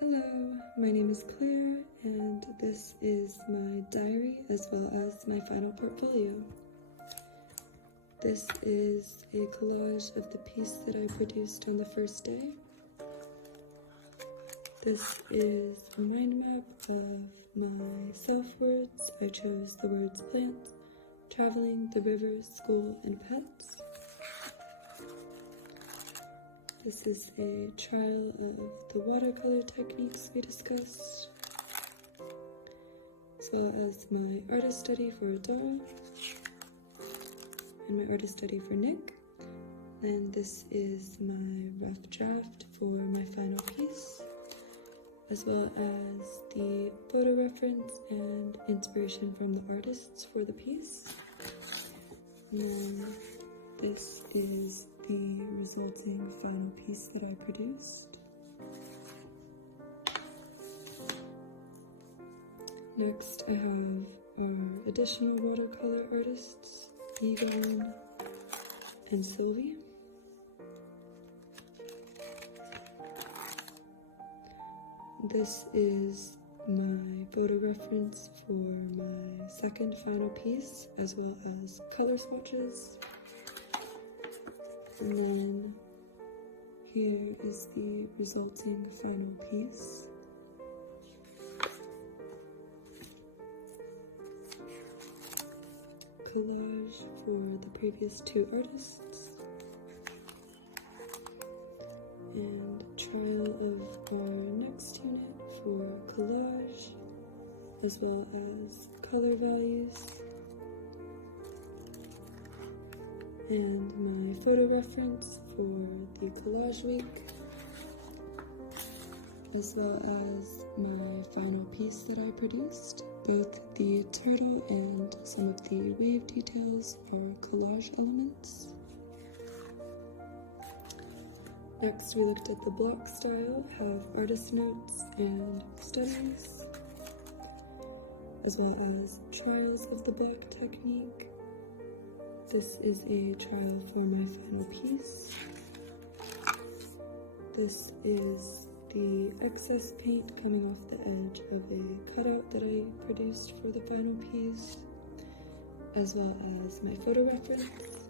Hello, my name is Claire, and this is my diary as well as my final portfolio. This is a collage of the piece that I produced on the first day. This is a mind map of my self-words. I chose the words plant, traveling, the river, school, and pets. This is a trial of the watercolor techniques we discussed, as well as my artist study for Adara and my artist study for Nick. And this is my rough draft for my final piece, as well as the photo reference and inspiration from the artists for the piece. And then this is the resulting final piece that I produced. Next, I have our additional watercolor artists, Egon and Sylvie. This is my photo reference for my second final piece, as well as color swatches. And then here is the resulting final piece. Collage for the previous two artists. And trial of our next unit for collage, as well as color values. And my photo reference for the collage week, as well as my final piece that I produced. Both the turtle and some of the wave details are collage elements. Next, we looked at the block style, have artist notes and studies, as well as trials of the block technique. This is a trial for my final piece. This is the excess paint coming off the edge of a cutout that I produced for the final piece, as well as my photo reference.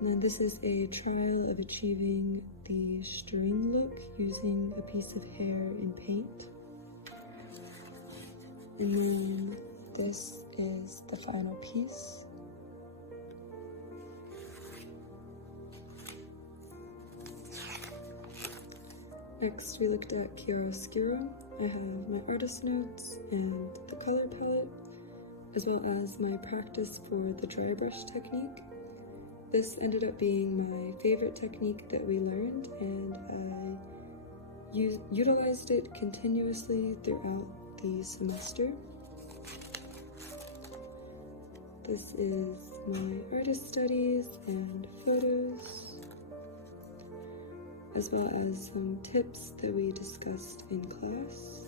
And then this is a trial of achieving the string look using a piece of hair in paint. And then this is the final piece. Next, we looked at chiaroscuro. I have my artist notes and the color palette, as well as my practice for the dry brush technique. This ended up being my favorite technique that we learned, and I utilized it continuously throughout the semester. This is my artist studies and photos, as well as some tips that we discussed in class.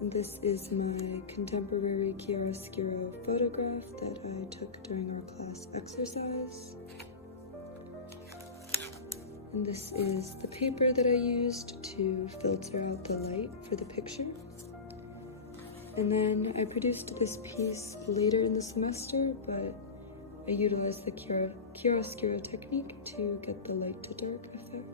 And this is my contemporary chiaroscuro photograph that I took during our class exercise. And this is the paper that I used to filter out the light for the picture. And then I produced this piece later in the semester, but I utilized the chiaroscuro technique to get the light to dark effect.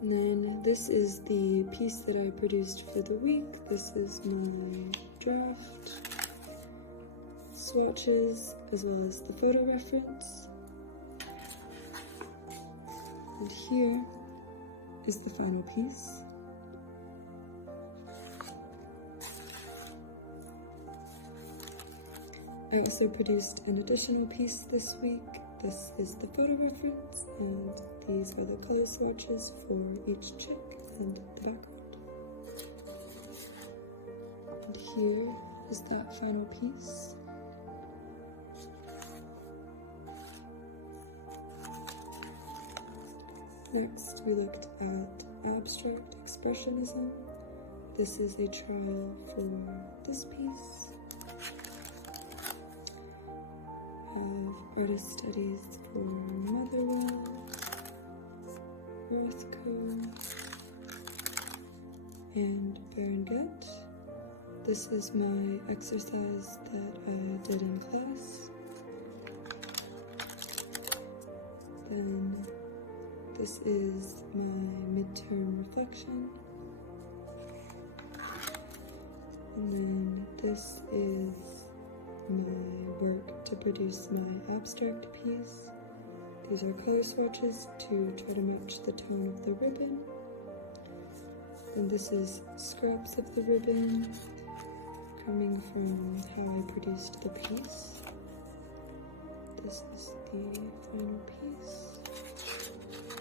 And then this is the piece that I produced for the week. This is my draft, swatches, as well as the photo reference. And here is the final piece. I also produced an additional piece this week. This is the photo reference, and these are the color swatches for each chick and the background. And here is that final piece. Next, we looked at abstract expressionism. This is a trial for this piece. Have artist studies for Motherwell, and Berenguer. This is my exercise that I did in class. Then this is my midterm reflection. And then this is my work to produce my abstract piece. These are color swatches to try to match the tone of the ribbon. And this is scraps of the ribbon coming from how I produced the piece. This is the final piece.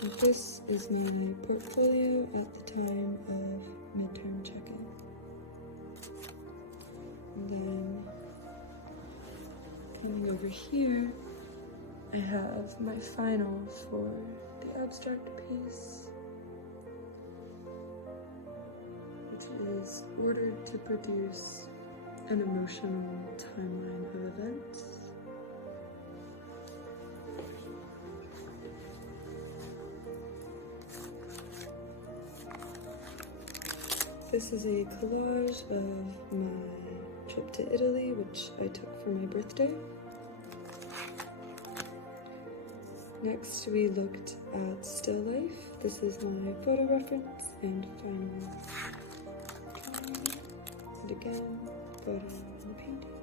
And this is my portfolio at the time of midterm check-in. And then coming over here, I have my final for the abstract piece, which is ordered to produce an emotional timeline of events. This is a collage of my trip to Italy, which I took for my birthday. Next, we looked at still life. This is my photo reference and final drawing. And again, photo and painting.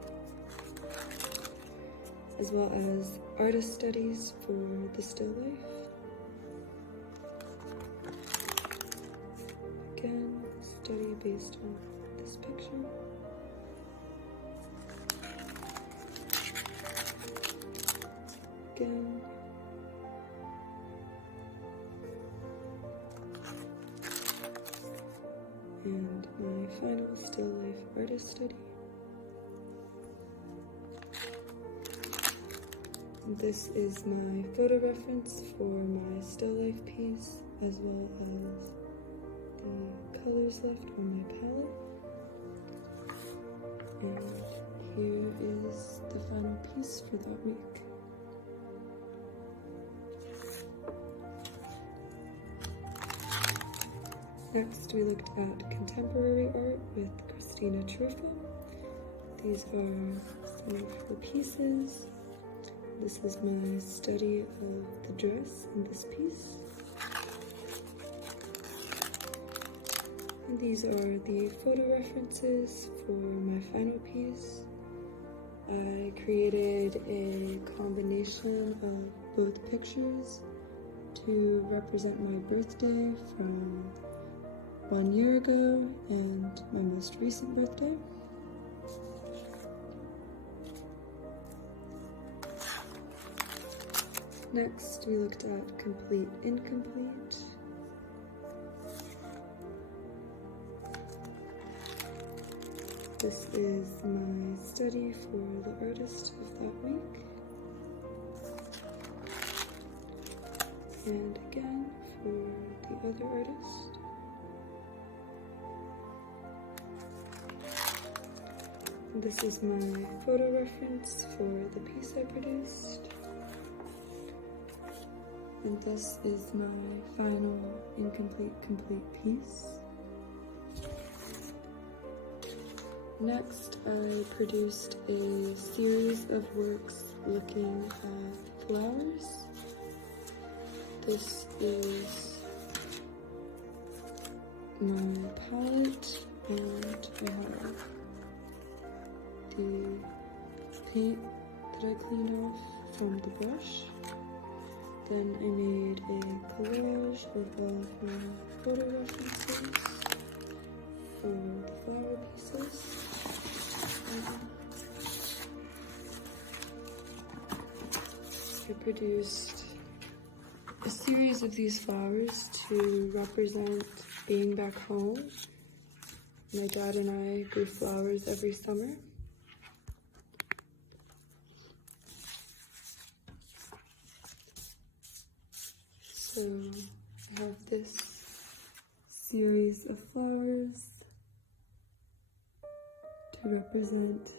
As well as artist studies for the still life. Again, study based on this picture. Again, and my final still life artist study. This is my photo reference for my still life piece, as well as the colors left on my palette. And here is the final piece for that week. Next, we looked at contemporary art with Christina Truffa. These are some of her pieces. This is my study of the dress in this piece. And these are the photo references for my final piece. I created a combination of both pictures to represent my birthday from 1 year ago and my most recent birthday. Next, we looked at complete, incomplete. This is my study for the artist of that week. And again, for the other artist. This is my photo reference for the piece I produced. And this is my final incomplete, complete piece. Next, I produced a series of works looking at flowers. This is my palette, and I have the paint that I cleaned off from the brush. Then I made a collage of all of my photo references for the flower pieces. I produced a series of these flowers to represent being back home. My dad and I grew flowers every summer. So I have this series of flowers to represent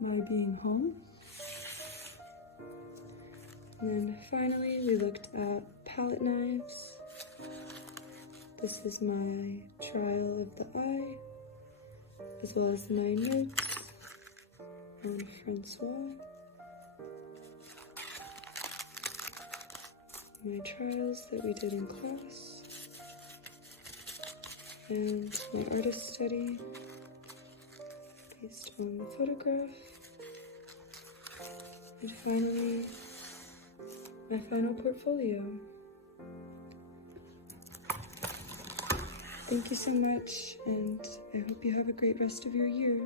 my being home. And then finally we looked at palette knives. This is my trial of the eye, as well as my notes on Francois. My trials that we did in class, and my artist study based on the photograph, and finally my final portfolio. Thank you so much, and I hope you have a great rest of your year.